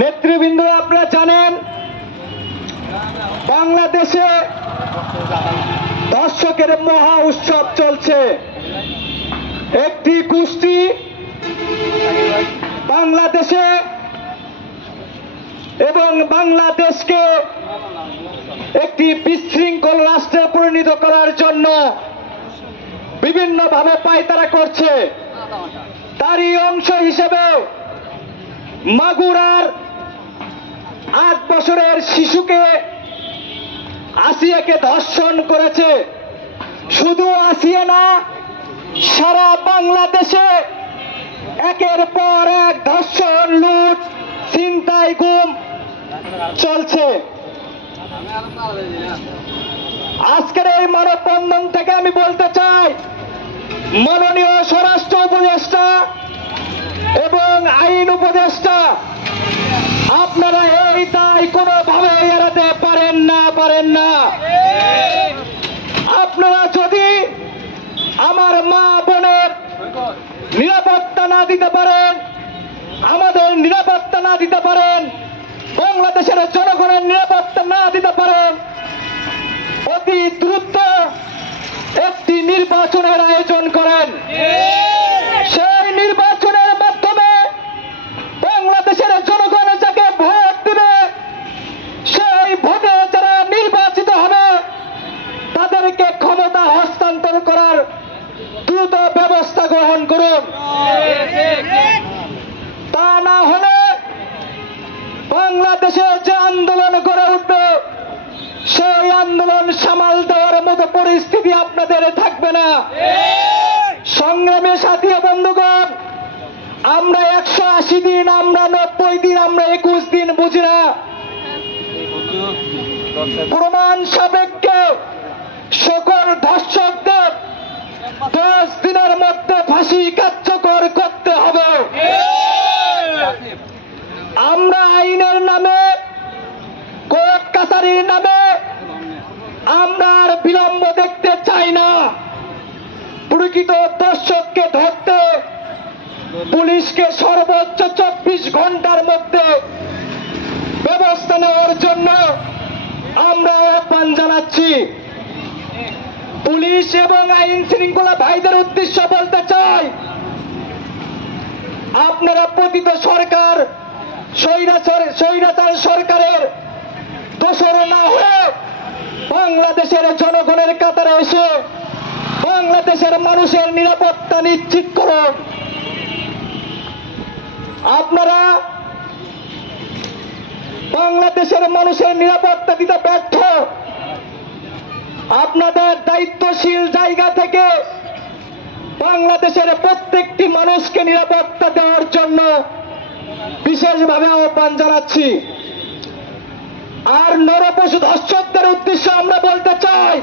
নেতৃবৃন্দ, আপনারা জানেন বাংলাদেশে দর্শকের মহা উৎসব চলছে। একটি কুস্তি বাংলাদেশে এবং বাংলাদেশকে একটি বিশৃঙ্খল রাষ্ট্রে পরিণত করার জন্য বিভিন্নভাবে পায়তারা করছে। তারই অংশ হিসেবে মাগুরার 8 বছরের শিশুকে আসিয়াকে ধর্ষণ করেছে। শুধু আসিয়া না, সারা বাংলাদেশে একের পর এক ধর্ষণ, লুট, ছিনতাই, গুম চলছে। আজকের এই মানববন্ধন থেকে আমি বলতে চাই, মাননীয় স্বরাষ্ট্র উপদেষ্টা এবং আইন উপদেষ্টা, আপনারা এই দায় কোনোভাবে এড়াতে পারেন না। আপনারা যদি আমার মা বোনের নিরাপত্তা না দিতে পারেন, আমাদের নিরাপত্তা না দিতে পারেন, বাংলাদেশের জনগণের নিরাপত্তা না দিতে পারেন, অতি দ্রুত একটি নির্বাচনের আয়োজন করেন। সেই নির্বাচনের মাধ্যমে বাংলাদেশের জনগণ যাকে ভোট দেবে, সেই ভোটে যারা নির্বাচিত হবে তাদেরকে ক্ষমতা হস্তান্তর করার দ্রুত ব্যবস্থা গ্রহণ করুন। তা না হলে বাংলাদেশে যে আন্দোলন গড়ে উঠবে, সেই আন্দোলন সামাল দেওয়ার মতো পরিস্থিতি আপনাদের থাকবে না। সংগ্রামী সাথী ও বন্ধুগণ, আমরা 180 দিন, আমরা 90 দিন, আমরা 21 দিন বুঝি না। প্রমাণ সাপেক্ষে সকল ধর্ষকদের 10 দিনের মধ্যে ফাঁসি কার্যকর করতে হবে। আমরা আইনের নামে, কোর্ট কাছারির নামে আমরা আর বিলম্ব দেখতে চাই না। প্রকৃত দর্শককে ধরতে পুলিশকে সর্বোচ্চ 24 ঘন্টার মধ্যে ব্যবস্থা নেওয়ার জন্য আমরা আহ্বান জানাচ্ছি। পুলিশ এবং আইন শৃঙ্খলা ভাইদের উদ্দেশ্য বলতে চাই, আপনারা পতিত সরকার, স্বৈরাচার সরকারের দোসর না হয়ে বাংলাদেশের জনগণের কাতারে এসে বাংলাদেশের মানুষের নিরাপত্তা নিশ্চিত করুন। আপনারা বাংলাদেশের মানুষের নিরাপত্তা দিতে ব্যর্থ। আপনাদের দায়িত্বশীল জায়গা থেকে বাংলাদেশের প্রত্যেকটি মানুষকে নিরাপত্তা দেওয়ার জন্য বিশেষভাবে আহ্বান জানাচ্ছি। আর নরপশু ধর্ষকদের উদ্দেশ্যে আমরা বলতে চাই,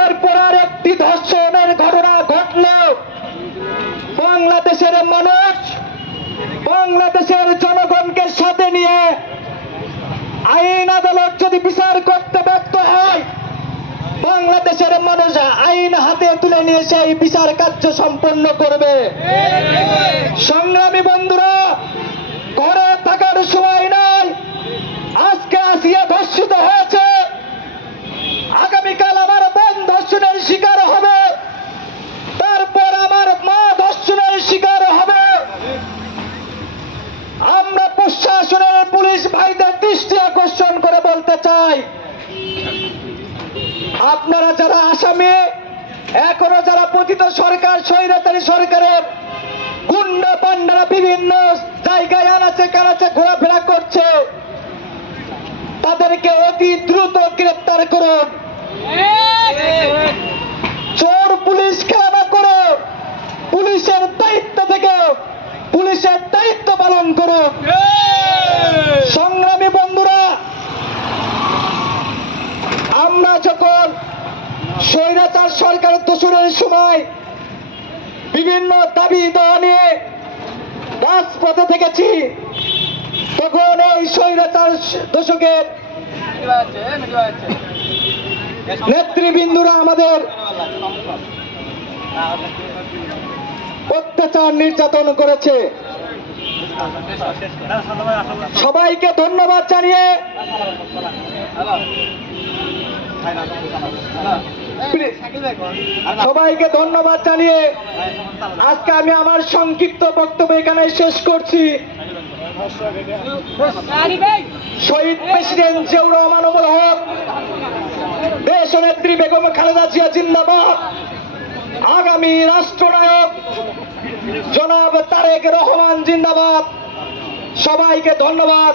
এরপর আর একটি ধর্ষণের ঘটনা ঘটলে বাংলাদেশের মানুষ, বাংলাদেশের জনগণকে সাথে নিয়ে আইন আদালত যদি বিচার করতে ব্যর্থ হয়, বাংলাদেশের মানুষ আইন হাতে তুলে নিয়ে সেই বিচার কার্য সম্পন্ন করবে। সংগ্রামী বন্ধুরা, ঘরে থাকার সময় নাই। আজকে আসিয়া ধর্ষিত হয়েছে, আগামীকাল আমার বোন ধর্ষণের শিকার হবে, তারপর আমার মা ধর্ষণের শিকার হবে। আমরা প্রশাসনের পুলিশ ভাইদের দৃষ্টি আকর্ষণ করে বলতে চাই, আপনারা যারা আসামি, এখনো যারা পতিত সরকার, স্বৈরাচারী সরকারের গুন্ডা পান্ডারা বিভিন্ন জায়গায় আনাচে কানাচে ঘোরাফেরা করছে, তাদেরকে অতি দ্রুত গ্রেপ্তার করুন। চোর পুলিশ খেলা না করে পুলিশের দায়িত্ব থেকে পুলিশের দায়িত্ব পালন করুন। সংগ্রামী বন্ধুরা, আমরা যখন স্বৈরাচার সরকারের দোসরের সময় বিভিন্ন দাবি দেওয়া নিয়ে রাজপথে থেকেছি, তখন এই স্বৈরাচার দোষকের নেতৃবৃন্দরা আমাদের অত্যাচার নির্যাতন করেছে। সবাইকে ধন্যবাদ জানিয়ে আজকে আমি আমার সংক্ষিপ্ত বক্তব্য এখানে শেষ করছি। শহীদ প্রেসিডেন্ট জিয়াউর রহমান ওমর হক, দেশনেত্রী বেগম খালেদা জিয়া জিন্দাবাদ, আগামী রাষ্ট্রনায়ক জনাব তারেক রহমান জিন্দাবাদ। সবাইকে ধন্যবাদ।